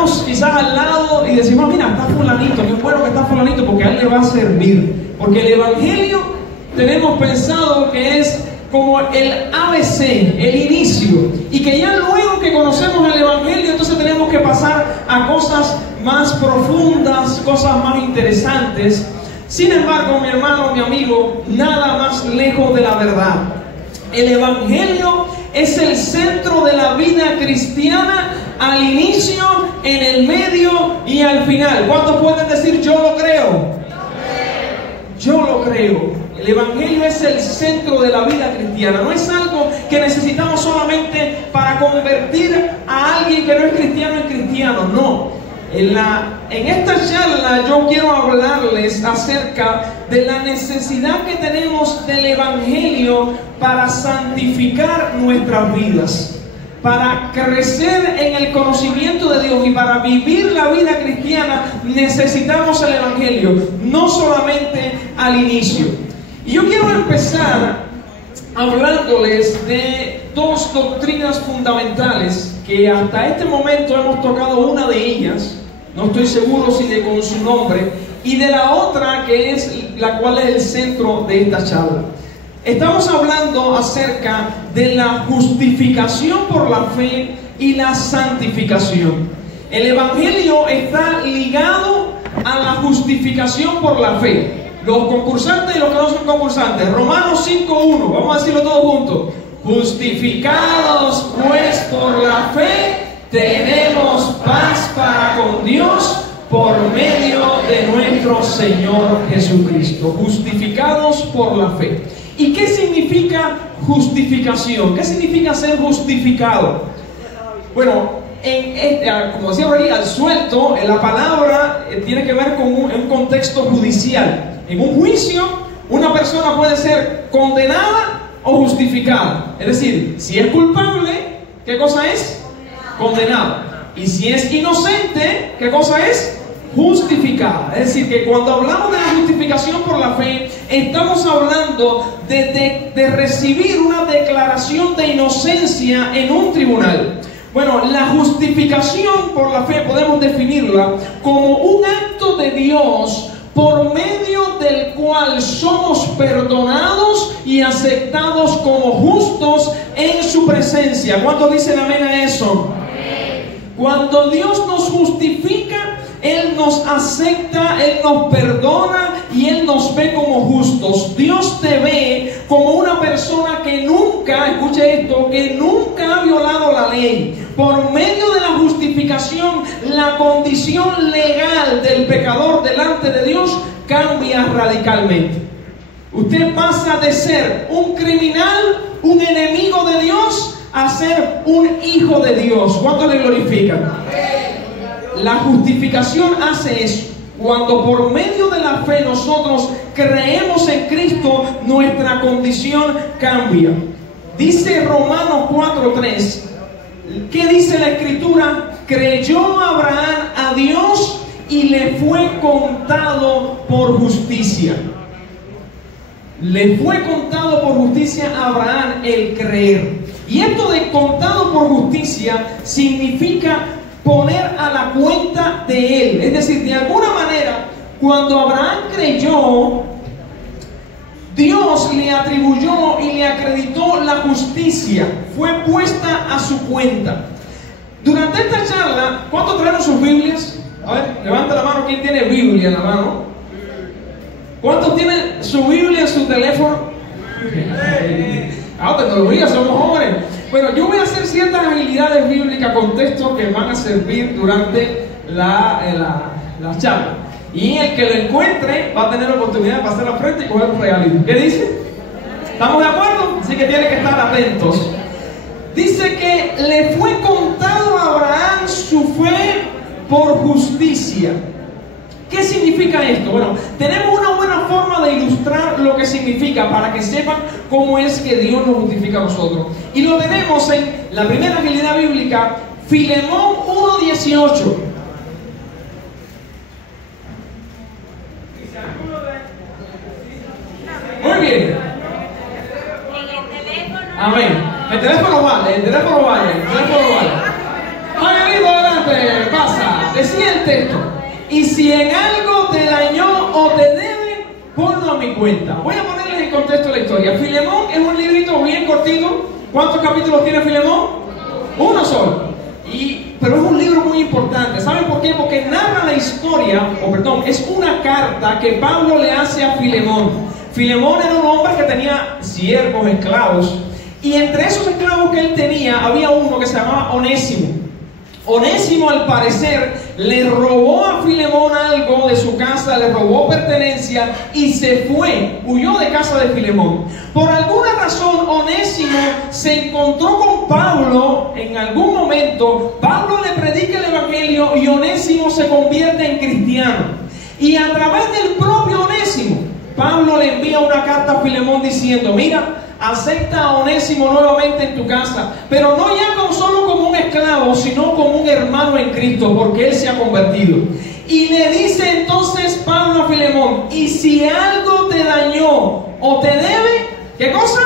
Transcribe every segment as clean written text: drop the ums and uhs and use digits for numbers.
miramos quizás al lado y decimos, mira, está fulanito, qué bueno que está fulanito, porque a él le va a servir. Porque el Evangelio tenemos pensado que es como el ABC, el inicio, y que ya luego que conocemos el Evangelio, entonces tenemos que pasar a cosas más profundas, cosas más interesantes. Sin embargo, mi hermano, mi amigo, nada más lejos de la verdad. El Evangelio es el centro de la vida cristiana, al inicio, en el medio y al final. ¿Cuántos pueden decir yo lo creo? Yo lo creo. El Evangelio es el centro de la vida cristiana. No es algo que necesitamos solamente para convertir a alguien que no es cristiano en cristiano. No. En esta charla yo quiero hablarles acerca de la necesidad que tenemos del Evangelio para santificar nuestras vidas, para crecer en el conocimiento de Dios y para vivir la vida cristiana. Necesitamos el Evangelio, no solamente al inicio. Y yo quiero empezar hablándoles de dos doctrinas fundamentales que hasta este momento hemos tocado una de ellas, no estoy seguro si con su nombre, y de la otra que es la cual es el centro de esta charla. Estamos hablando acerca de la justificación por la fe y la santificación. El Evangelio está ligado a la justificación por la fe. Los concursantes y los que no son concursantes. Romanos 5:1, vamos a decirlo todos juntos. Justificados pues por la fe, tenemos paz para con Dios por medio de nuestro Señor Jesucristo. Justificados por la fe. ¿Y qué significa justificación? ¿Qué significa ser justificado? Bueno, como decía ahí, al suelto, la palabra tiene que ver con un contexto judicial. En un juicio, una persona puede ser condenada o justificada. Es decir, si es culpable, ¿qué cosa es? Condenada. Y si es inocente, ¿qué cosa es? Justificada. Es decir, que cuando hablamos de la justificación por la fe, estamos hablando de recibir una declaración de inocencia en un tribunal. Bueno, la justificación por la fe podemos definirla como un acto de Dios por medio del cual somos perdonados y aceptados como justos en su presencia. ¿Cuántos dicen amén a eso? Amén. Cuando Dios nos justifica, Él nos acepta, Él nos perdona y Él nos ve como justos. Dios te ve como una persona que nunca, escuche esto, que nunca ha violado la ley. Por medio de la justificación, la condición legal del pecador delante de Dios cambia radicalmente. Usted pasa de ser un criminal, un enemigo de Dios, a ser un hijo de Dios. ¿Cuánto le glorifican? La justificación hace eso. Cuando por medio de la fe nosotros creemos en Cristo, nuestra condición cambia. Dice Romanos 4:3. ¿Qué dice la Escritura? Creyó Abraham a Dios y le fue contado por justicia. Le fue contado por justicia a Abraham el creer. Y esto de contado por justicia significa poner a la cuenta de él. Es decir, de alguna manera, cuando Abraham creyó, Dios le atribuyó y le acreditó la justicia. Fue puesta a su cuenta. Durante esta charla, ¿cuántos trajeron sus Biblias? A ver, levanta la mano. ¿Quién tiene Biblia en la mano? ¿Cuántos tienen su Biblia en su teléfono? Tecnología, somos jóvenes. Bueno, yo voy a hacer ciertas habilidades bíblicas con textos que van a servir durante la charla. Y el que lo encuentre va a tener la oportunidad de pasar al frente y coger un regalito. ¿Qué dice? ¿Estamos de acuerdo? Así que tienen que estar atentos. Dice que le fue contado a Abraham su fe por justicia. ¿Qué significa esto? Bueno, tenemos una buena forma de ilustrar lo que significa para que sepan cómo es que Dios nos justifica a nosotros. Y lo tenemos en la primera agilidad bíblica, Filemón 1:18. Muy bien. Amén. El teléfono vale, el teléfono vale, el teléfono vale. Angelito, adelante, pasa. decía el texto, y si en algo te dañó o te debe, ponlo a mi cuenta. Voy a ponerles en contexto la historia. Filemón es un librito bien cortito. ¿Cuántos capítulos tiene Filemón? Uno solo. Pero es un libro muy importante. ¿Saben por qué? Porque narra la historia, es una carta que Pablo le hace a Filemón. Filemón era un hombre que tenía siervos, esclavos, y entre esos esclavos que él tenía había uno que se llamaba Onésimo. Onésimo, al parecer, le robó a Filemón algo de su casa, le robó pertenencia y se fue, huyó de casa de Filemón. Por alguna razón, Onésimo se encontró con Pablo en algún momento. Pablo le predica el evangelio y Onésimo se convierte en cristiano. Y a través del propio Onésimo, Pablo le envía una carta a Filemón diciendo: mira, acepta a Onésimo nuevamente en tu casa, pero no ya solo como un esclavo, sino como un hermano en Cristo, porque él se ha convertido. Y le dice entonces Pablo a Filemón: y si algo te dañó o te debe, ¿qué cosa?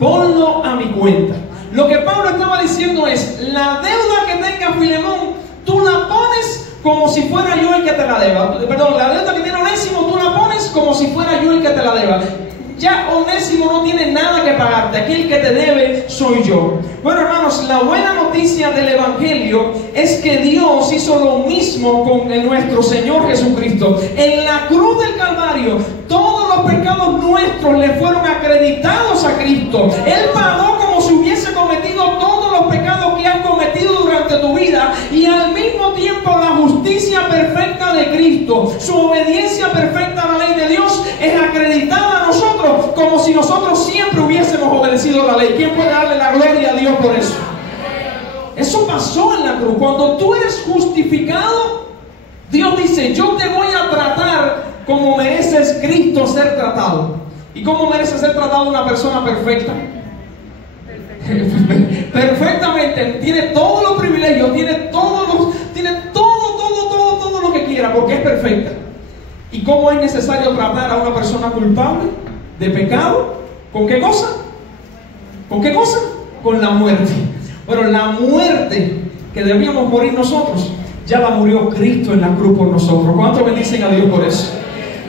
Ponlo a mi cuenta. Lo que Pablo estaba diciendo es: la deuda que tenga Filemón, tú la pones como si fuera yo el que te la deba. Perdón, la deuda que tiene Onésimo, tú la pones como si fuera yo el que te la deba. Ya Onésimo no tiene nada que pagarte, aquí el que te debe soy yo. Bueno, hermanos, la buena noticia del evangelio es que Dios hizo lo mismo con nuestro Señor Jesucristo. En la cruz del Calvario, todos los pecados nuestros le fueron acreditados a Cristo. Él pagó como si hubiese cometido todos los pecados que has cometido durante tu vida, y al mismo tiempo la justicia perfecta de Cristo, su obediencia perfecta a la ley de Dios, es acreditada a nosotros como si nosotros siempre hubiésemos obedecido la ley. ¿Quién puede darle la gloria a Dios por eso? Eso pasó en la cruz. Cuando tú eres justificado, Dios dice: yo te voy a tratar como mereces Cristo ser tratado. ¿Y cómo merece ser tratado una persona perfecta? Perfectamente. Tiene todos los privilegios, tiene todo lo que quiera, porque es perfecta. ¿Y cómo es necesario tratar a una persona culpable de pecado? ¿Con qué cosa? ¿Con qué cosa? Con la muerte. Bueno, la muerte que debíamos morir nosotros, ya la murió Cristo en la cruz por nosotros. ¿Cuántos bendicen a Dios por eso?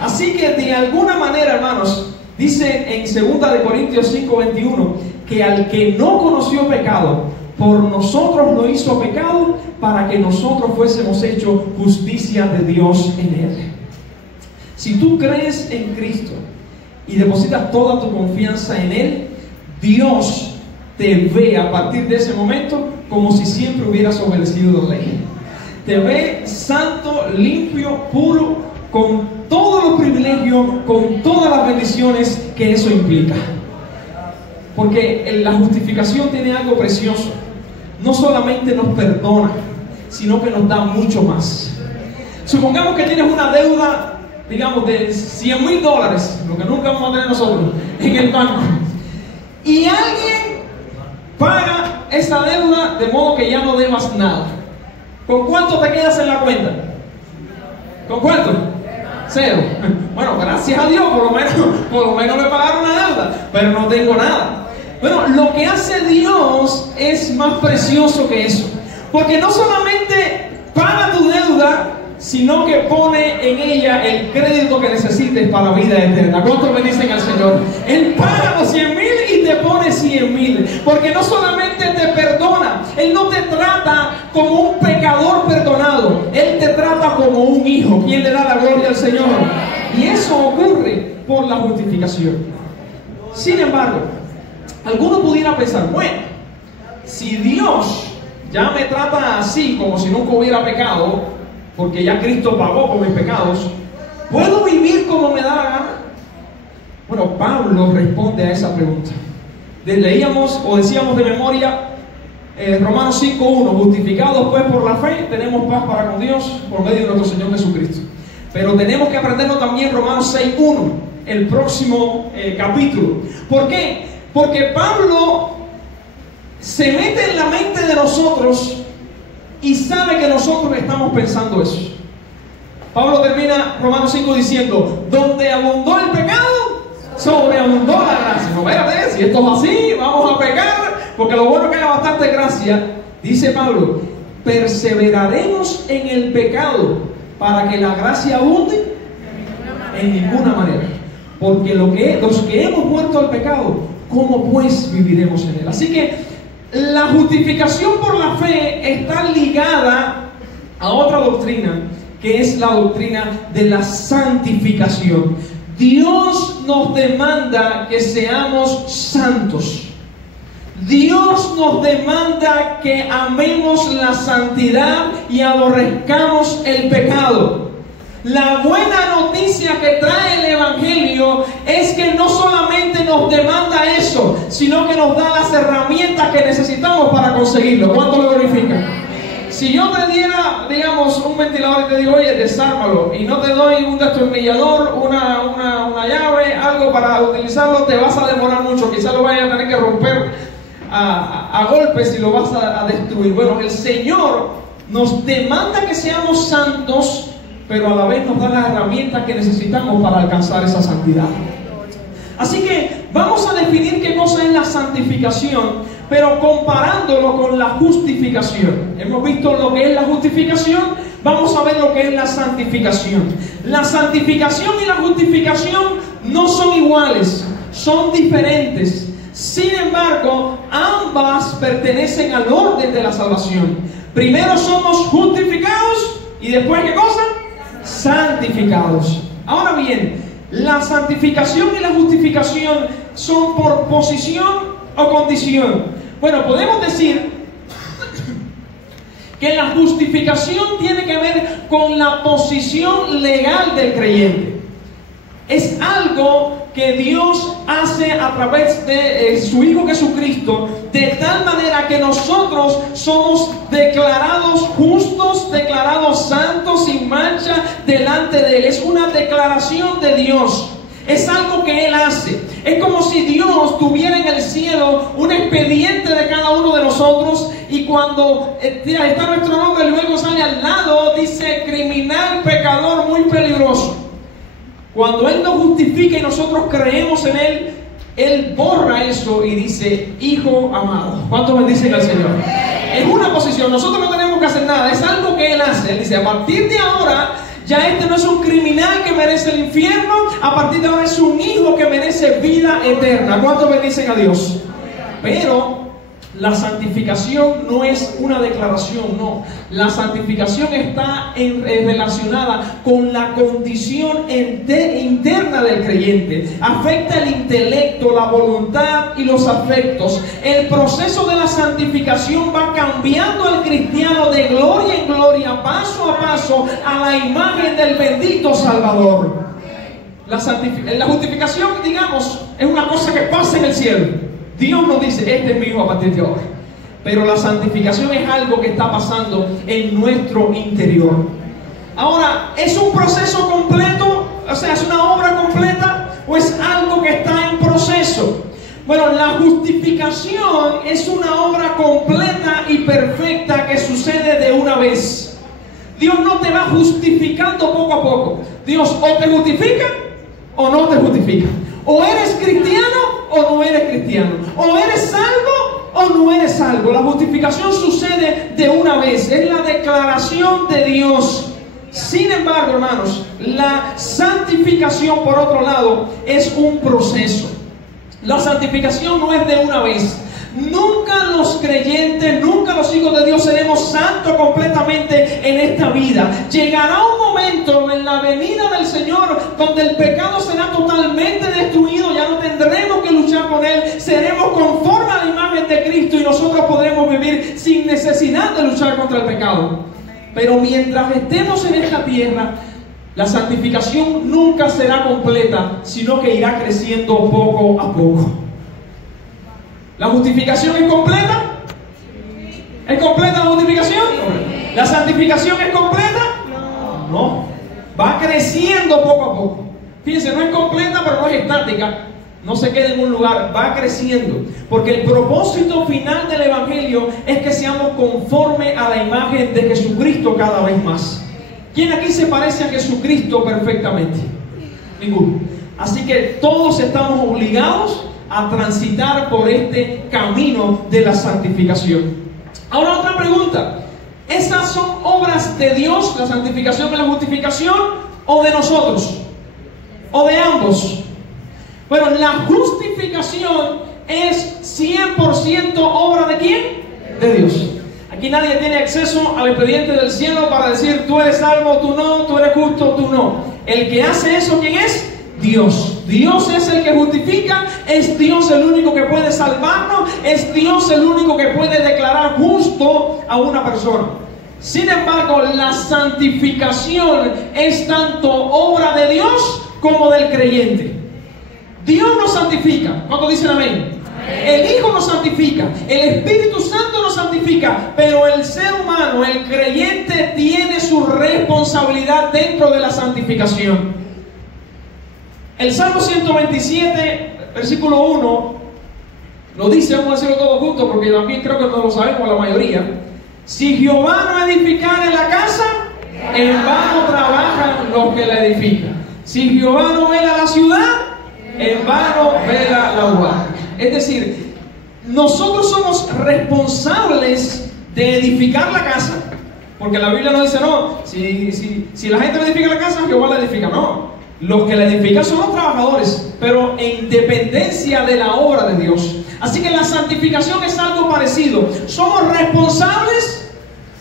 Así que de alguna manera, hermanos, dice en 2 de Corintios 5:21, que al que no conoció pecado, por nosotros lo hizo pecado, para que nosotros fuésemos hechos justicia de Dios en él. Si tú crees en Cristo y depositas toda tu confianza en Él, Dios te ve a partir de ese momento como si siempre hubieras obedecido la ley. Te ve santo, limpio, puro, con todos los privilegios, con todas las bendiciones que eso implica. Porque la justificación tiene algo precioso. No solamente nos perdona, sino que nos da mucho más. Supongamos que tienes una deuda, digamos, de $100,000, lo que nunca vamos a tener nosotros, en el banco, y alguien paga esa deuda de modo que ya no debas nada. ¿Con cuánto te quedas en la cuenta? ¿Con cuánto? 0. Bueno, gracias a Dios, por lo menos me pagaron una deuda, pero no tengo nada. Bueno, lo que hace Dios es más precioso que eso, porque no solamente paga tu deuda, sino que pone en ella el crédito que necesites para la vida eterna. ¿Cuántos bendicen al Señor? Él paga los 100,000 y te pone 100,000, porque no solamente te perdona, Él no te trata como un pecador perdonado, Él te trata como un hijo. ¿Quién le da la gloria al Señor? Y eso ocurre por la justificación. Sin embargo, alguno pudiera pensar: bueno, si Dios ya me trata así, como si nunca hubiera pecado, porque ya Cristo pagó por mis pecados, ¿puedo vivir como me da la gana? Bueno, Pablo responde a esa pregunta. Leíamos o decíamos de memoria Romanos 5:1: justificados pues por la fe, tenemos paz para con Dios por medio de nuestro Señor Jesucristo. Pero tenemos que aprendernos también Romanos 6:1, el próximo capítulo. ¿Por qué? Porque Pablo se mete en la mente de nosotros y sabe que nosotros estamos pensando eso. Pablo termina Romanos 5 diciendo: donde abundó el pecado, sobreabundó la gracia. No, espérate, si esto es así, vamos a pecar, porque lo bueno es que haya bastante gracia. Dice Pablo: ¿perseveraremos en el pecado para que la gracia abunde? En ninguna manera. Porque los que hemos muerto al pecado, ¿cómo pues viviremos en él? Así que la justificación por la fe está ligada a otra doctrina, que es la doctrina de la santificación. Dios nos demanda que seamos santos. Dios nos demanda que amemos la santidad y aborrezcamos el pecado. La buena noticia que trae el Evangelio es que no solamente nos demanda eso, sino que nos da las herramientas que necesitamos para conseguirlo. ¿Cuánto lo glorifican? Si yo te diera, digamos, un ventilador y te digo, oye, desármalo, y no te doy un destornillador, una llave, algo para utilizarlo, te vas a demorar mucho. Quizás lo vayas a tener que romper a golpes y lo vas a destruir. Bueno, el Señor nos demanda que seamos santos, pero a la vez nos da las herramientas que necesitamos para alcanzar esa santidad. Así que vamos a definir qué cosa es la santificación, pero comparándolo con la justificación. Hemos visto lo que es la justificación, vamos a ver lo que es la santificación. La santificación y la justificación no son iguales, son diferentes. Sin embargo, ambas pertenecen al orden de la salvación. Primero somos justificados y después, ¿qué cosa? Santificados. Ahora bien, la santificación y la justificación son por posición o condición. Bueno, podemos decir que la justificación tiene que ver con la posición legal del creyente. Es algo que Dios hace a través de su Hijo Jesucristo, de tal manera que nosotros somos declarados justos, declarados santos, sin mancha delante de Él. Es una declaración de Dios. Es algo que Él hace. Es como si Dios tuviera en el cielo un expediente de cada uno de nosotros, y cuando está nuestro nombre, luego sale al lado, dice criminal, pecador, muy peligroso. Cuando Él nos justifica y nosotros creemos en Él, Él borra eso y dice, hijo amado. ¿Cuántos bendicen al Señor? Es una posición, nosotros no tenemos que hacer nada, es algo que Él hace. Él dice, a partir de ahora, ya este no es un criminal que merece el infierno, a partir de ahora es un hijo que merece vida eterna. ¿Cuántos bendicen a Dios? Pero la santificación no es una declaración, no. La santificación está relacionada con la condición interna del creyente. Afecta el intelecto, la voluntad y los afectos. El proceso de la santificación va cambiando al cristiano de gloria en gloria, paso a paso, a la imagen del bendito Salvador. La justificación, digamos, es una cosa que pasa en el cielo. Dios nos dice, este es mi hijo a partir de ahora. Pero la santificación es algo que está pasando en nuestro interior. Ahora, ¿es un proceso completo? O sea, ¿es una obra completa? ¿O es algo que está en proceso? Bueno, la justificación es una obra completa y perfecta que sucede de una vez. Dios no te va justificando poco a poco. Dios o te justifica o no te justifica. O eres cristiano o no eres cristiano. O eres salvo o no eres salvo. La justificación sucede de una vez. Es la declaración de Dios. Sin embargo, hermanos, la santificación, por otro lado, es un proceso. La santificación no es de una vez. Nunca los creyentes, nunca los hijos de Dios seremos santos completamente en esta vida. Llegará un momento en la venida del Señor donde el pecado será totalmente destruido. Ya no tendremos que luchar con él. Seremos conforme a la imagen de Cristo y nosotros podremos vivir sin necesidad de luchar contra el pecado. Pero mientras estemos en esta tierra, la santificación nunca será completa, sino que irá creciendo poco a poco. ¿La justificación es completa? ¿Es completa la justificación? ¿La santificación es completa? No. Va creciendo poco a poco. Fíjense, no es completa, pero no es estática. No se queda en un lugar, va creciendo. Porque el propósito final del Evangelio es que seamos conforme a la imagen de Jesucristo cada vez más. ¿Quién aquí se parece a Jesucristo perfectamente? Ninguno. Así que todos estamos obligados a transitar por este camino de la santificación. Ahora otra pregunta. ¿Esas son obras de Dios, la santificación y la justificación, o de nosotros? ¿O de ambos? Bueno, la justificación es 100% obra ¿de quién? De Dios. Aquí nadie tiene acceso al expediente del cielo para decir tú eres salvo, tú no, tú eres justo, tú no. El que hace eso, ¿quién es? Dios. Dios es el que justifica, es Dios el único que puede salvarnos, es Dios el único que puede declarar justo a una persona. Sin embargo, la santificación es tanto obra de Dios como del creyente. Dios nos santifica. ¿Cuántos dicen amén? El Hijo nos santifica, el Espíritu Santo nos santifica, pero el ser humano, el creyente, tiene su responsabilidad dentro de la santificación. El Salmo 127, versículo 1, lo dice, vamos a decirlo todos juntos, porque también creo que no lo sabemos la mayoría. Si Jehová no edificare la casa, en vano trabajan los que la edifican. Si Jehová no vela la ciudad, en vano vela la guardia. Es decir, nosotros somos responsables de edificar la casa, porque la Biblia no dice, no, si la gente no edifica la casa, Jehová la edifica. No, los que la edifican son los trabajadores, pero en dependencia de la obra de Dios. Así que la santificación es algo parecido. Somos responsables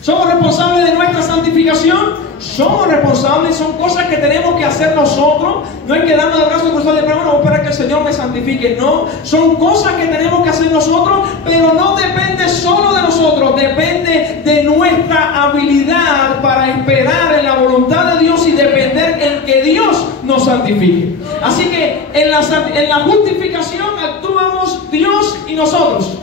de nuestra santificación. Somos responsables, son cosas que tenemos que hacer nosotros. No hay que darnos de brazos cruzados de no, espera que el Señor me santifique. No, son cosas que tenemos que hacer nosotros, pero no depende solo de nosotros, depende de nuestra habilidad para esperar en la voluntad de Dios y depender en que Dios nos santifique. Así que en la justificación actuamos Dios y nosotros.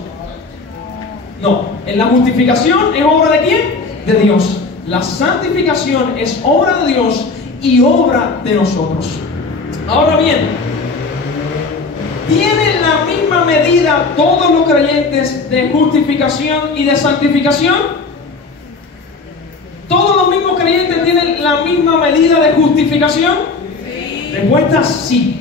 No, en la justificación es obra de ¿quién? De Dios. La santificación es obra de Dios y obra de nosotros. Ahora bien, ¿tienen la misma medida todos los creyentes de justificación y de santificación? ¿Todos los mismos creyentes tienen la misma medida de justificación? Sí. Respuesta sí.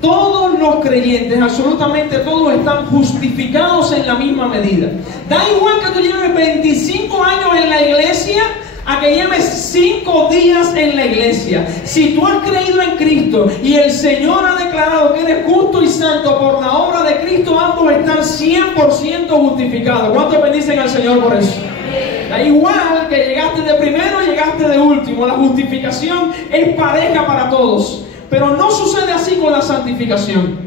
Todos los creyentes, absolutamente todos, están justificados en la misma medida. Da igual que tú lleves 25 años en la iglesia a que lleves 5 días en la iglesia. Si tú has creído en Cristo y el Señor ha declarado que eres justo y santo por la obra de Cristo, ambos están 100% justificados. ¿Cuántos bendicen al Señor por eso? Da igual que llegaste de primero o llegaste de último. La justificación es pareja para todos. Pero no sucede así con la santificación.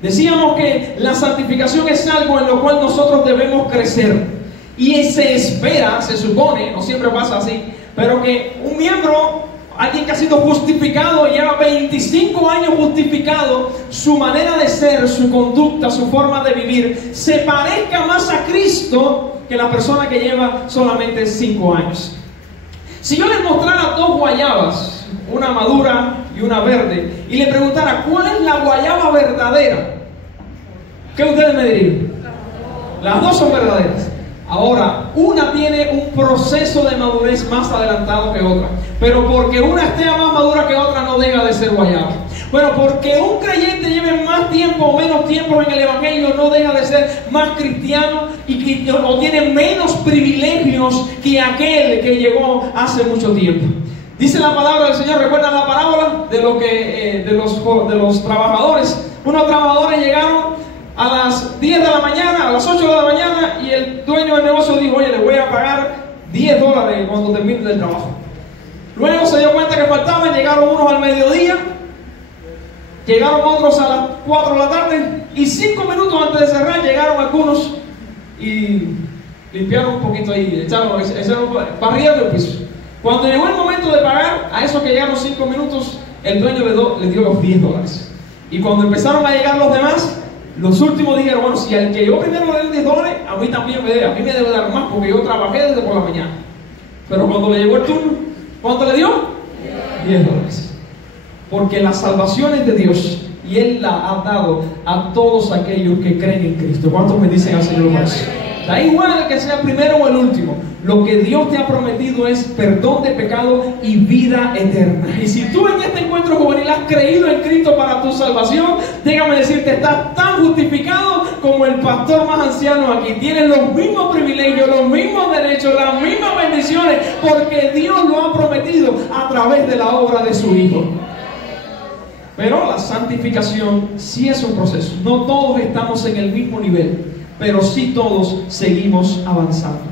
Decíamos que la santificación es algo en lo cual nosotros debemos crecer. Y se espera, se supone, no siempre pasa así, pero que un miembro, alguien que ha sido justificado, lleva 25 años justificado, su manera de ser, su conducta, su forma de vivir, se parezca más a Cristo que la persona que lleva solamente 5 años. Si yo les mostrara 2 guayabas, una madura y una verde, y le preguntara ¿cuál es la guayaba verdadera?, ¿qué ustedes me dirían? Las 2 son verdaderas. Ahora, una tiene un proceso de madurez más adelantado que otra, pero porque una esté más madura que otra no deja de ser guayaba. Bueno, porque un creyente lleve más tiempo o menos tiempo en el Evangelio no deja de ser más cristiano o tiene menos privilegios que aquel que llegó hace mucho tiempo. Dice la palabra del Señor, ¿recuerdan la parábola de los trabajadores? Unos trabajadores llegaron a las 10 de la mañana, a las 8 de la mañana, y el dueño del negocio dijo, oye, le voy a pagar $10 cuando termine el trabajo. Luego se dio cuenta que faltaban, llegaron unos al mediodía, llegaron otros a las 4 de la tarde, y 5 minutos antes de cerrar llegaron algunos y limpiaron un poquito ahí, barrieron el piso. Cuando llegó el momento de pagar, a esos que llegaron 5 minutos, el dueño le dio los $10. Y cuando empezaron a llegar los demás, los últimos dijeron, bueno, si al que llegó primero le dio $10, a mí también me debe dar más porque yo trabajé desde por la mañana. Pero cuando le llegó el turno, ¿cuánto le dio? $10. Porque la salvación es de Dios y Él la ha dado a todos aquellos que creen en Cristo. ¿Cuántos me dicen al Señor por eso? Da igual que sea el primero o el último. Lo que Dios te ha prometido es perdón de pecado y vida eterna. Y si tú en este encuentro juvenil has creído en Cristo para tu salvación, déjame decirte, estás tan justificado como el pastor más anciano aquí. Tienes los mismos privilegios, los mismos derechos, las mismas bendiciones, porque Dios lo ha prometido a través de la obra de su Hijo. Pero la santificación sí es un proceso. No todos estamos en el mismo nivel, pero sí todos seguimos avanzando.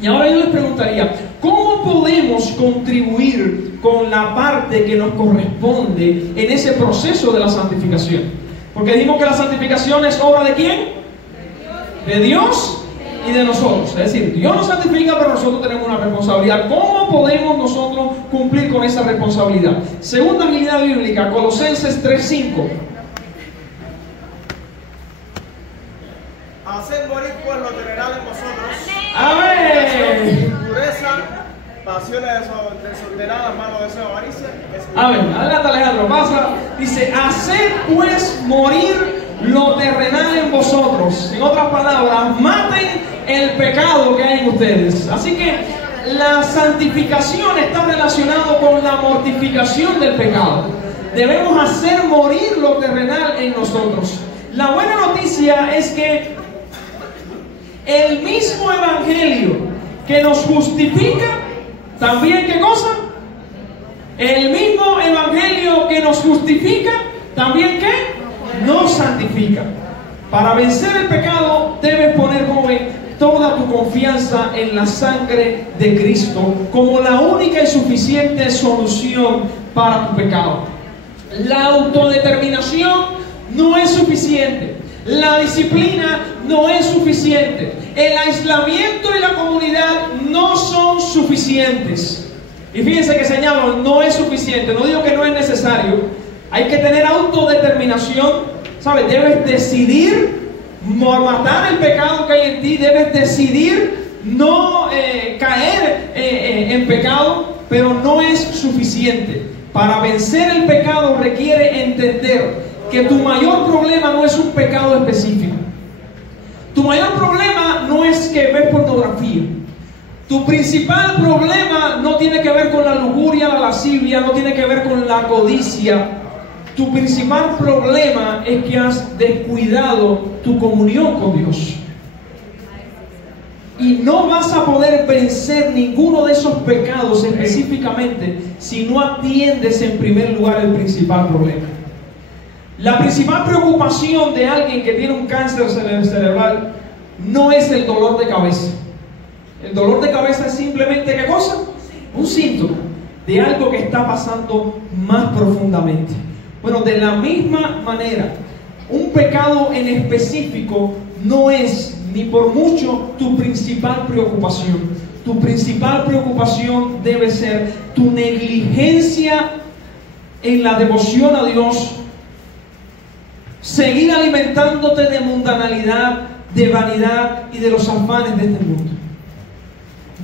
Y ahora yo les preguntaría, ¿cómo podemos contribuir con la parte que nos corresponde en ese proceso de la santificación? Porque dijimos que la santificación es obra ¿de quién? De Dios y de nosotros. Es decir, Dios nos santifica, pero nosotros tenemos una responsabilidad. ¿Cómo podemos nosotros cumplir con esa responsabilidad? Segunda habilidad bíblica, Colosenses 3:5. Haced morir pues lo general en vosotros. Amén. Impureza, pasiones desordenadas, malos deseos, avaricia. Amén. Adelante, Alejandro. Pasa. Dice, haced pues morir lo terrenal en vosotros. En otras palabras, maten el pecado que hay en ustedes. Así que la santificación está relacionada con la mortificación del pecado. Debemos hacer morir lo terrenal en nosotros. La buena noticia es que el mismo evangelio que nos justifica, también ¿qué cosa? El mismo evangelio que nos justifica, también ¿qué? Nos santifica. Para vencer el pecado debes poner, joven, toda tu confianza en la sangre de Cristo como la única y suficiente solución para tu pecado. La autodeterminación no es suficiente. La disciplina no es suficiente. El aislamiento y la comunidad no son suficientes. Y fíjense que señalo, no es suficiente. No digo que no es necesario. Hay que tener autodeterminación. ¿Sabes? Debes decidir matar el pecado que hay en ti. Debes decidir no caer en pecado. Pero no es suficiente. Para vencer el pecado requiere entender que tu mayor problema no es un pecado específico. Tu mayor problema no es que ves pornografía. Tu principal problema no tiene que ver con la lujuria, la lascivia, no tiene que ver con la codicia. Tu principal problema es que has descuidado tu comunión con Dios. Y no vas a poder vencer ninguno de esos pecados específicamente si no atiendes en primer lugar el principal problema. La principal preocupación de alguien que tiene un cáncer cerebral no es el dolor de cabeza. El dolor de cabeza es simplemente, ¿qué cosa? Un síntoma de algo que está pasando más profundamente. Bueno, de la misma manera, un pecado en específico no es ni por mucho tu principal preocupación. Tu principal preocupación debe ser tu negligencia en la devoción a Dios, seguir alimentándote de mundanalidad, de vanidad y de los afanes de este mundo.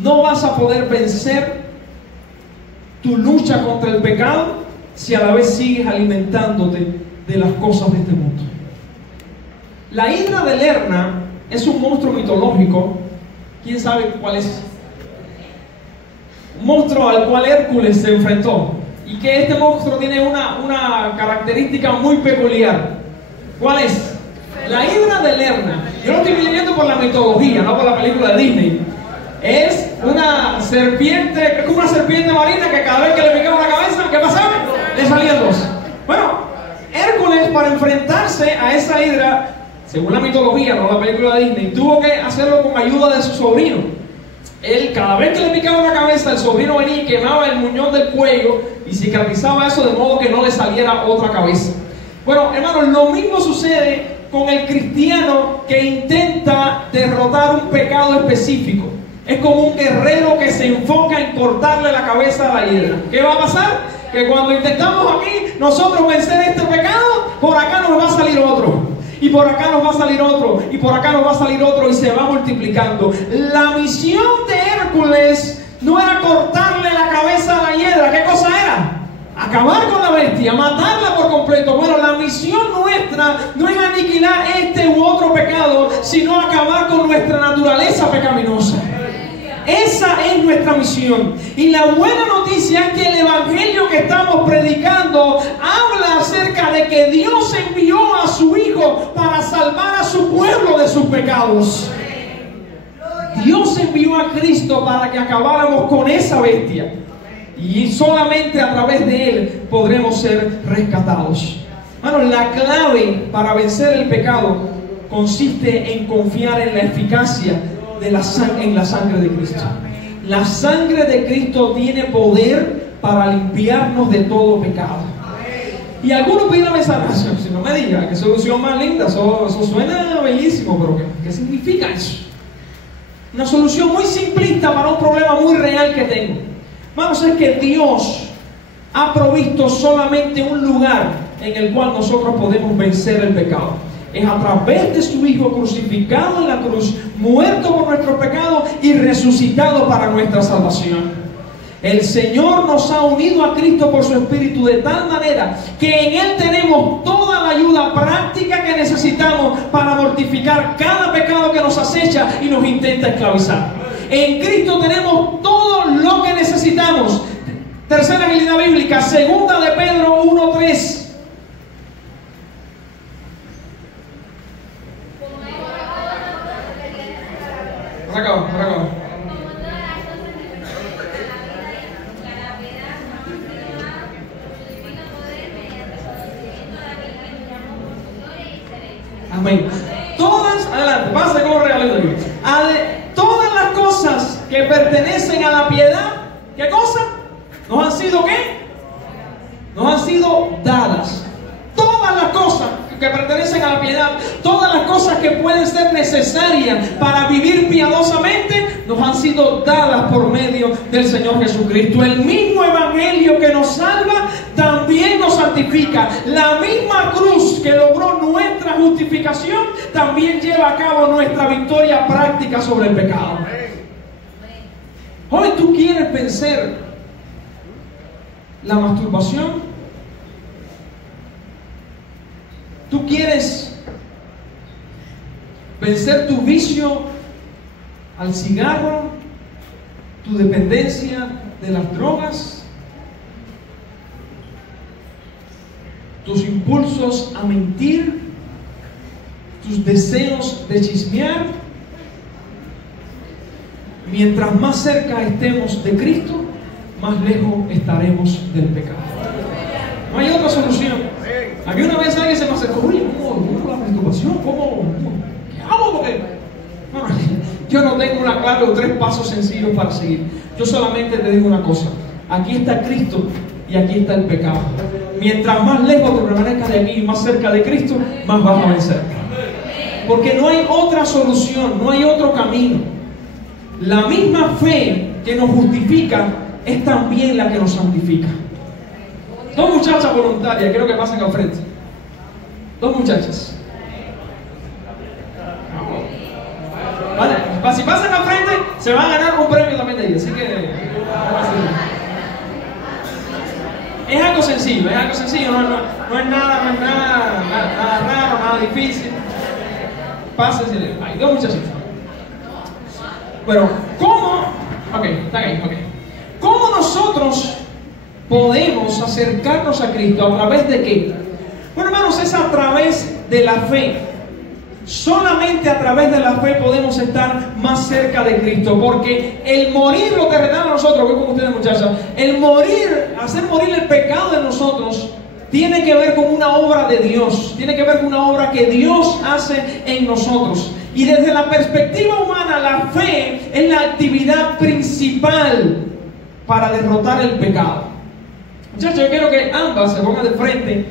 No vas a poder vencer tu lucha contra el pecado si a la vez sigues alimentándote de las cosas de este mundo. La hidra de Lerna es un monstruo mitológico. ¿Quién sabe cuál es? Un monstruo al cual Hércules se enfrentó. Y que este monstruo tiene una característica muy peculiar. ¿Cuál es? La hidra de Lerna. Yo lo estoy leyendo por la mitología, no por la película de Disney. Es una serpiente, es una serpiente marina que cada vez que le picaba la cabeza, ¿qué pasaba? Le salían dos. Bueno, Hércules, para enfrentarse a esa hidra, según la mitología, no la película de Disney, tuvo que hacerlo con ayuda de su sobrino. Él, cada vez que le picaba la cabeza, el sobrino venía y quemaba el muñón del cuello y cicatrizaba eso de modo que no le saliera otra cabeza. Bueno, hermanos, lo mismo sucede con el cristiano que intenta derrotar un pecado específico. Es como un guerrero que se enfoca en cortarle la cabeza a la hidra. ¿Qué va a pasar? Que cuando intentamos aquí nosotros vencer este pecado, por acá nos va a salir otro. Y por acá nos va a salir otro. Y por acá nos va a salir otro. Y se va multiplicando. La misión de Hércules no era cortarle la cabeza a la hiedra. ¿Qué cosa era? Acabar con la bestia. bestia, matarla por completo. Bueno, la misión nuestra no es aniquilar este u otro pecado, sino acabar con nuestra naturaleza pecaminosa. Esa es nuestra misión. Y la buena noticia es que el evangelio que estamos predicando habla acerca de que Dios envió a su Hijo para salvar a su pueblo de sus pecados. Dios envió a Cristo para que acabáramos con esa bestia. Y solamente a través de Él podremos ser rescatados. Bueno, la clave para vencer el pecado consiste en confiar en la eficacia de la sangre de Cristo. La sangre de Cristo tiene poder para limpiarnos de todo pecado. Y algunos piden pensar, si no me diga, qué solución más linda, eso suena bellísimo, pero ¿qué significa eso? Una solución muy simplista para un problema muy real que tengo. Vamos a ver que Dios ha provisto solamente un lugar en el cual nosotros podemos vencer el pecado. Es a través de su Hijo crucificado en la cruz, muerto por nuestros pecados y resucitado para nuestra salvación. El Señor nos ha unido a Cristo por su Espíritu de tal manera que en Él tenemos toda la ayuda práctica que necesitamos para mortificar cada pecado que nos acecha y nos intenta esclavizar. En Cristo tenemos todo lo que necesitamos. Tercera realidad bíblica, segunda de Pedro 1:3. Por acá. Amén. Adelante, pase como regalo de Dios. Todas las cosas que pertenecen a la piedad, ¿qué cosa? ¿Nos han sido qué? Nos han sido dadas. Todas las cosas que pertenecen a la piedad, todas las cosas que pueden ser necesarias para vivir piadosamente, nos han sido dadas por medio del Señor Jesucristo. El mismo evangelio que nos salva también nos santifica. La misma cruz que logró nuestra justificación también lleva a cabo nuestra victoria práctica sobre el pecado. Hoy tú quieres vencer la masturbación. Tú quieres vencer tu vicio al cigarro, tu dependencia de las drogas, tus impulsos a mentir, tus deseos de chismear. Mientras más cerca estemos de Cristo, más lejos estaremos del pecado. No hay otra solución. A mí una vez alguien se me acercó, oye, ¿cómo la masturbación? ¿Qué hago? Porque bueno, yo no tengo una clave o 3 pasos sencillos para seguir. Yo solamente te digo una cosa: aquí está Cristo y aquí está el pecado. Mientras más lejos te permanezcas de aquí y más cerca de Cristo, más vas a vencer. Porque no hay otra solución, no hay otro camino. La misma fe que nos justifica es también la que nos santifica. 2 muchachas voluntarias, quiero que pasen al frente. 2 muchachas. Vale, si pasan al frente, se van a ganar un premio también de ellos. Así que es algo sencillo, no es nada raro, nada difícil. Pásense. Hay 2 muchachitas. Bueno, ¿cómo? Ok, están ahí, ok. ¿Cómo nosotros podemos acercarnos a Cristo? ¿A través de qué? Bueno, hermanos, es a través de la fe. Solamente a través de la fe podemos estar más cerca de Cristo, porque el morir lo terrenal a nosotros, voy con ustedes muchachas, el morir, hacer morir el pecado de nosotros, tiene que ver con una obra de Dios, tiene que ver con una obra que Dios hace en nosotros. Y desde la perspectiva humana, la fe es la actividad principal para derrotar el pecado. Muchachos, yo quiero que ambas se pongan de frente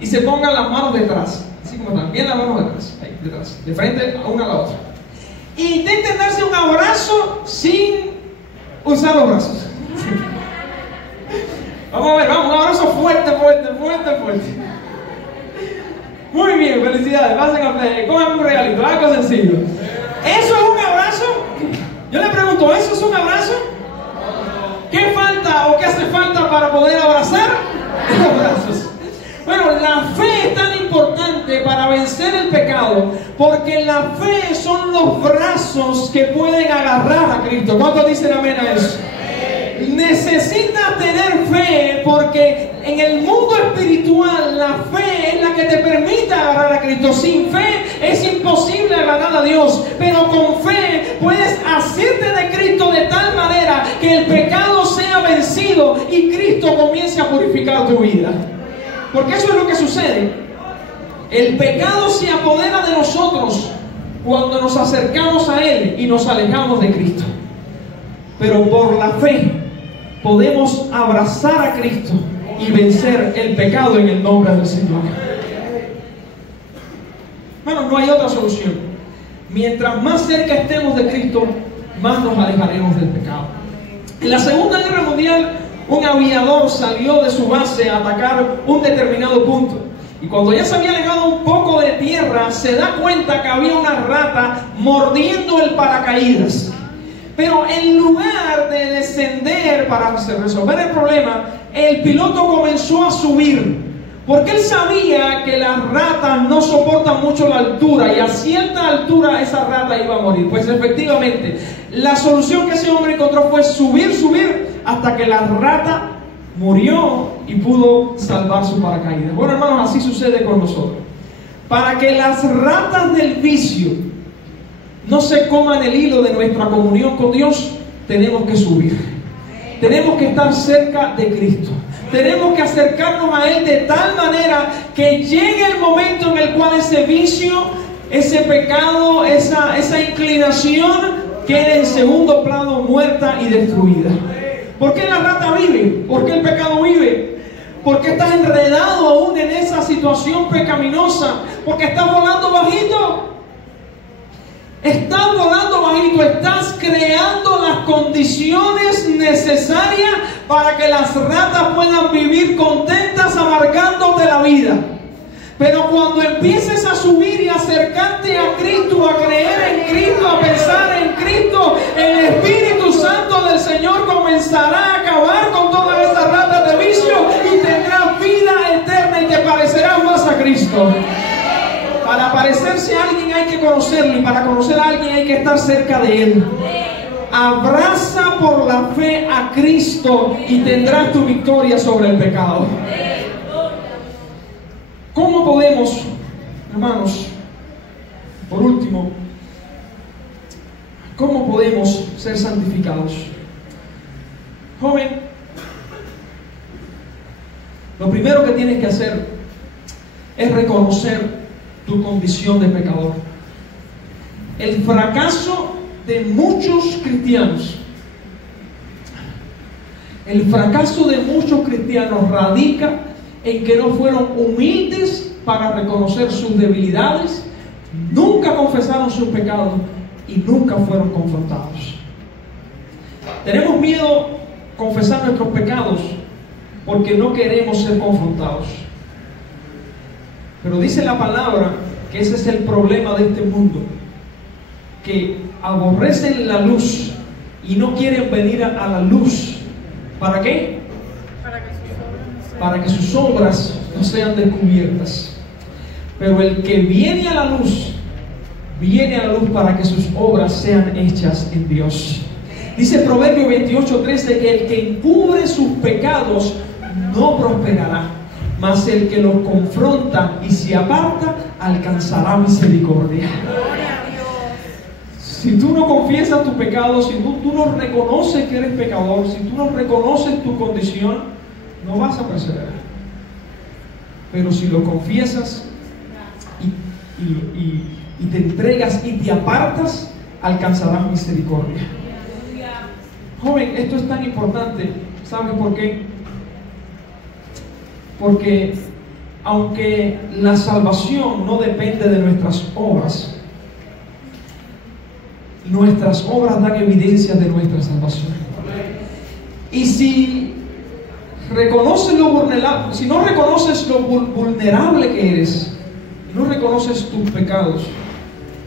y se pongan las manos detrás, así como están, bien las manos detrás, ahí, detrás, de frente a una a la otra. E intenten darse un abrazo sin usar los brazos. Vamos a ver, vamos, un abrazo fuerte. Muy bien, felicidades, pasen a play, cojan un regalito, algo sencillo. ¿Eso es un abrazo? Yo le pregunto, ¿eso es un abrazo? ¿Qué falta o qué hace falta para poder abrazar? los brazos. Bueno, la fe es tan importante para vencer el pecado, porque la fe son los brazos que pueden agarrar a Cristo. ¿Cuántos dicen amén a eso? Necesitas tener fe, porque en el mundo espiritual la fe es la que te permite agarrar a Cristo. Sin fe es imposible agarrar a Dios, pero con fe puedes hacerte de Cristo de tal manera que el pecado sea vencido y Cristo comience a purificar tu vida. Porque eso es lo que sucede. El pecado se apodera de nosotros cuando nos acercamos a Él y nos alejamos de Cristo. Pero por la fe podemos abrazar a Cristo y vencer el pecado en el nombre del Señor. Bueno, no hay otra solución. Mientras más cerca estemos de Cristo, más nos alejaremos del pecado. En la Segunda Guerra Mundial, un aviador salió de su base a atacar un determinado punto. Y cuando ya se había alejado un poco de tierra, se da cuenta que había una rata mordiendo el paracaídas. Pero en lugar de descender para resolver el problema, el piloto comenzó a subir, porque él sabía que las ratas no soportan mucho la altura, y a cierta altura esa rata iba a morir. Pues efectivamente, la solución que ese hombre encontró fue subir, hasta que la rata murió y pudo salvar su paracaídas. Bueno, hermanos, así sucede con nosotros. Para que las ratas del vicio no se coman el hilo de nuestra comunión con Dios, tenemos que subir. Tenemos que estar cerca de Cristo. Tenemos que acercarnos a Él de tal manera que llegue el momento en el cual ese vicio, ese pecado, esa inclinación quede en segundo plano, muerta y destruida. ¿Por qué la rata vive? ¿Por qué el pecado vive? ¿Por qué estás enredado aún en esa situación pecaminosa? Porque estás volando bajito. Estás volando bajito, estás creando las condiciones necesarias para que las ratas puedan vivir contentas amargándote la vida. Pero cuando empieces a subir y acercarte a Cristo, a creer en Cristo, a pensar en Cristo, el Espíritu Santo del Señor comenzará a acabar con todas esas ratas de vicio y tendrás vida eterna y te parecerás más a Cristo. Para parecerse a alguien hay que conocerlo, y para conocer a alguien hay que estar cerca de Él. Abraza por la fe a Cristo y tendrás tu victoria sobre el pecado. ¿Cómo podemos, hermanos, por último, cómo podemos ser santificados? Joven, lo primero que tienes que hacer es reconocer tu condición de pecador. El fracaso de muchos cristianos, radica en que no fueron humildes para reconocer sus debilidades, nunca confesaron sus pecados y nunca fueron confrontados. Tenemos miedo a confesar nuestros pecados porque no queremos ser confrontados. Pero dice la palabra que ese es el problema de este mundo, que aborrecen la luz y no quieren venir a la luz. ¿Para qué? Para que sus obras no sean descubiertas. Pero el que viene a la luz para que sus obras sean hechas en Dios. Dice Proverbio 28:13 que el que encubre sus pecados no prosperará, mas el que los confronta y se aparta alcanzará misericordia. Si tú no confiesas tus pecados, si tú no reconoces que eres pecador, si tú no reconoces tu condición, no vas a perseverar. Pero si lo confiesas y te entregas y te apartas, alcanzarás misericordia. Joven, esto es tan importante. ¿Sabes por qué? Porque aunque la salvación no depende de nuestras obras dan evidencia de nuestra salvación. Y si reconoces lo vulnerable, si no reconoces lo vulnerable que eres, no reconoces tus pecados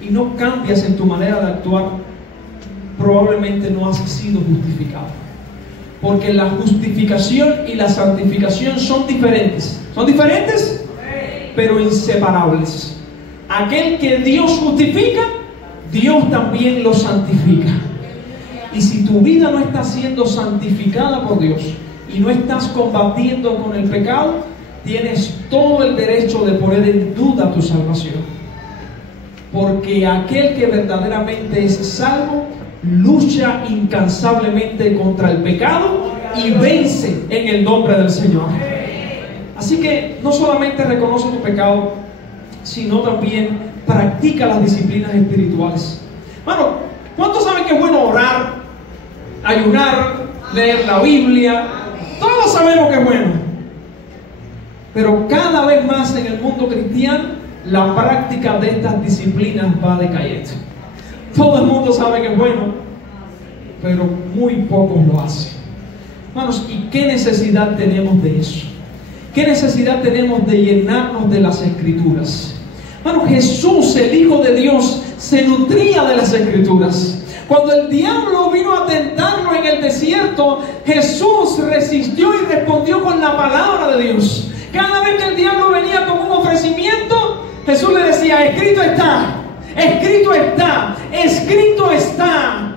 y no cambias en tu manera de actuar, probablemente no has sido justificado. Porque la justificación y la santificación son diferentes. ¿Son diferentes? Pero inseparables. Aquel que Dios justifica, Dios también lo santifica. Y si tu vida no está siendo santificada por Dios y no estás combatiendo con el pecado, tienes todo el derecho de poner en duda tu salvación. Porque aquel que verdaderamente es salvo lucha incansablemente contra el pecado y vence en el nombre del Señor. Así que no solamente reconoce tu pecado, sino también practica las disciplinas espirituales. Bueno, ¿cuántos saben que es bueno orar, ayunar, leer la Biblia? Todos sabemos que es bueno. Pero cada vez más en el mundo cristiano, la práctica de estas disciplinas va decayendo. Todo el mundo sabe que es bueno, pero muy pocos lo hacen. Hermanos, ¿y qué necesidad tenemos de eso? ¿Qué necesidad tenemos de llenarnos de las Escrituras? Bueno, Jesús, el Hijo de Dios, se nutría de las Escrituras. Cuando el diablo vino a tentarlo en el desierto, Jesús resistió y respondió con la palabra de Dios. Cada vez que el diablo venía con un ofrecimiento, Jesús le decía: escrito está, escrito está, escrito está.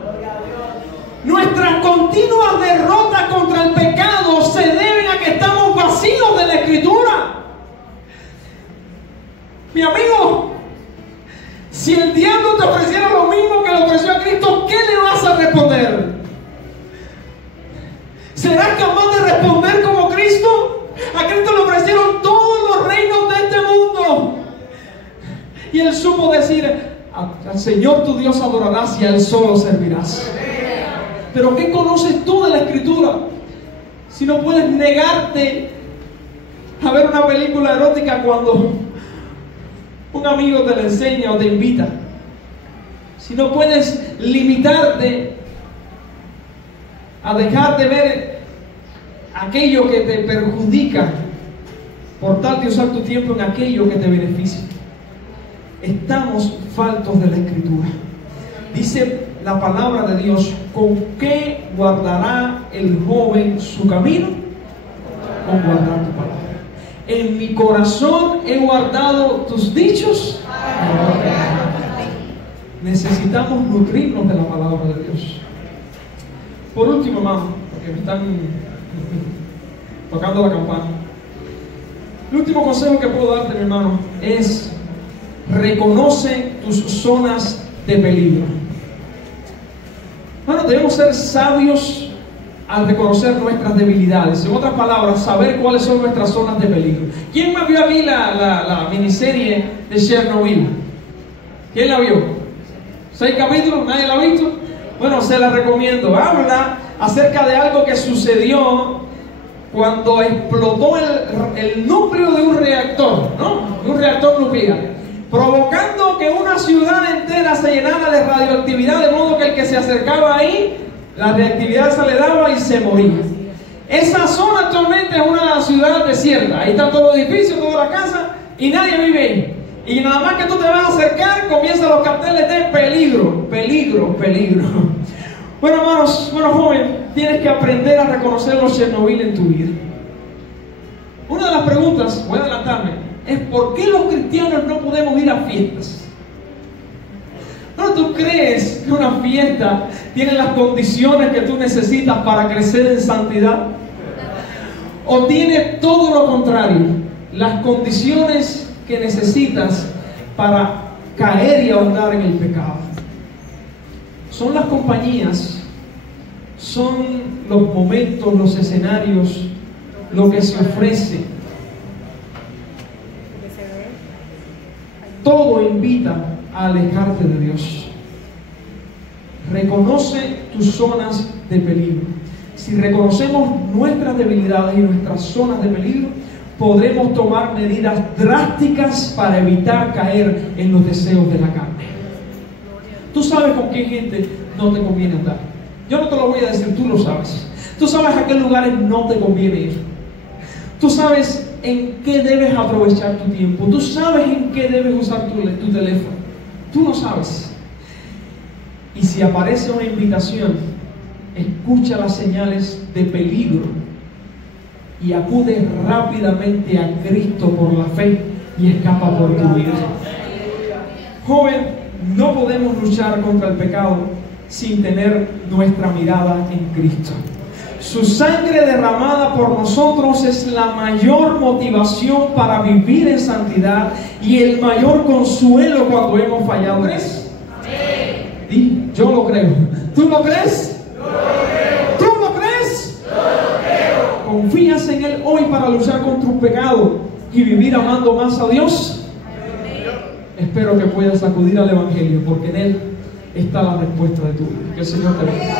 Nuestras continuas derrotas contra el pecado se deben a que estamos vacíos de la Escritura. Mi amigo, si el diablo te ofreciera lo mismo que le ofreció a Cristo, ¿qué le vas a responder? ¿Serás capaz de responder como Cristo? A Cristo le ofrecieron todos los reinos de este mundo. Y él supo decir: al Señor tu Dios adorarás y a Él solo servirás. Pero ¿qué conoces tú de la Escritura? Si no puedes negarte a ver una película erótica cuando un amigo te la enseña o te invita. Si no puedes limitarte a dejar de ver aquello que te perjudica por tal de usar tu tiempo en aquello que te beneficia. Estamos faltos de la Escritura. Dice la palabra de Dios: ¿con qué guardará el joven su camino? Con guardar tu palabra. En mi corazón he guardado tus dichos. Necesitamos nutrirnos de la palabra de Dios. Por último, hermano, porque me están tocando la campana, el último consejo que puedo darte, mi hermano, es: reconoce tus zonas de peligro. Bueno, debemos ser sabios al reconocer nuestras debilidades. En otras palabras, saber cuáles son nuestras zonas de peligro. ¿Quién me vio a mí la miniserie de Chernobyl? ¿Quién la vio? 6 capítulos, ¿nadie la ha visto? Bueno, se la recomiendo. Habla acerca de algo que sucedió cuando explotó el núcleo de un reactor, ¿no? De un reactor nuclear, provocando que una ciudad entera se llenara de radioactividad, de modo que el que se acercaba ahí, la reactividad se le daba y se moría. Esa zona actualmente es una ciudad desierta. Ahí están todos los edificios, toda la casa, y nadie vive ahí. Y nada más que tú te vas a acercar, comienzan los carteles de peligro, peligro, peligro. Bueno, hermanos, bueno, joven, tienes que aprender a reconocer los Chernobyl en tu vida. Una de las preguntas, voy a adelantarme, es: ¿por qué los cristianos no podemos ir a fiestas? ¿No tú crees que una fiesta tiene las condiciones que tú necesitas para crecer en santidad? ¿O tiene todo lo contrario, las condiciones que necesitas para caer y ahondar en el pecado? Son las compañías, son los momentos, los escenarios, lo que se ofrece. Todo invita a alejarte de Dios. Reconoce tus zonas de peligro. Si reconocemos nuestras debilidades y nuestras zonas de peligro, podremos tomar medidas drásticas para evitar caer en los deseos de la carne. Tú sabes con qué gente no te conviene andar. Yo no te lo voy a decir, tú lo sabes. Tú sabes a qué lugares no te conviene ir. Tú sabes en qué debes aprovechar tu tiempo. Tú sabes en qué debes usar tu teléfono. Tú no sabes. Y si aparece una invitación, escucha las señales de peligro y acude rápidamente a Cristo por la fe y escapa por tu vida. Joven, no podemos luchar contra el pecado sin tener nuestra mirada en Cristo. Su sangre derramada por nosotros es la mayor motivación para vivir en santidad y el mayor consuelo cuando hemos fallado. ¿Crees? Di, yo lo creo. ¿Tú lo crees? Yo lo creo. ¿Tú lo crees? Yo lo creo. ¿Confías en Él hoy para luchar contra un pecado y vivir amando más a Dios? Espero que puedas acudir al Evangelio, porque en Él está la respuesta de tu vida. Que el Señor te bendiga.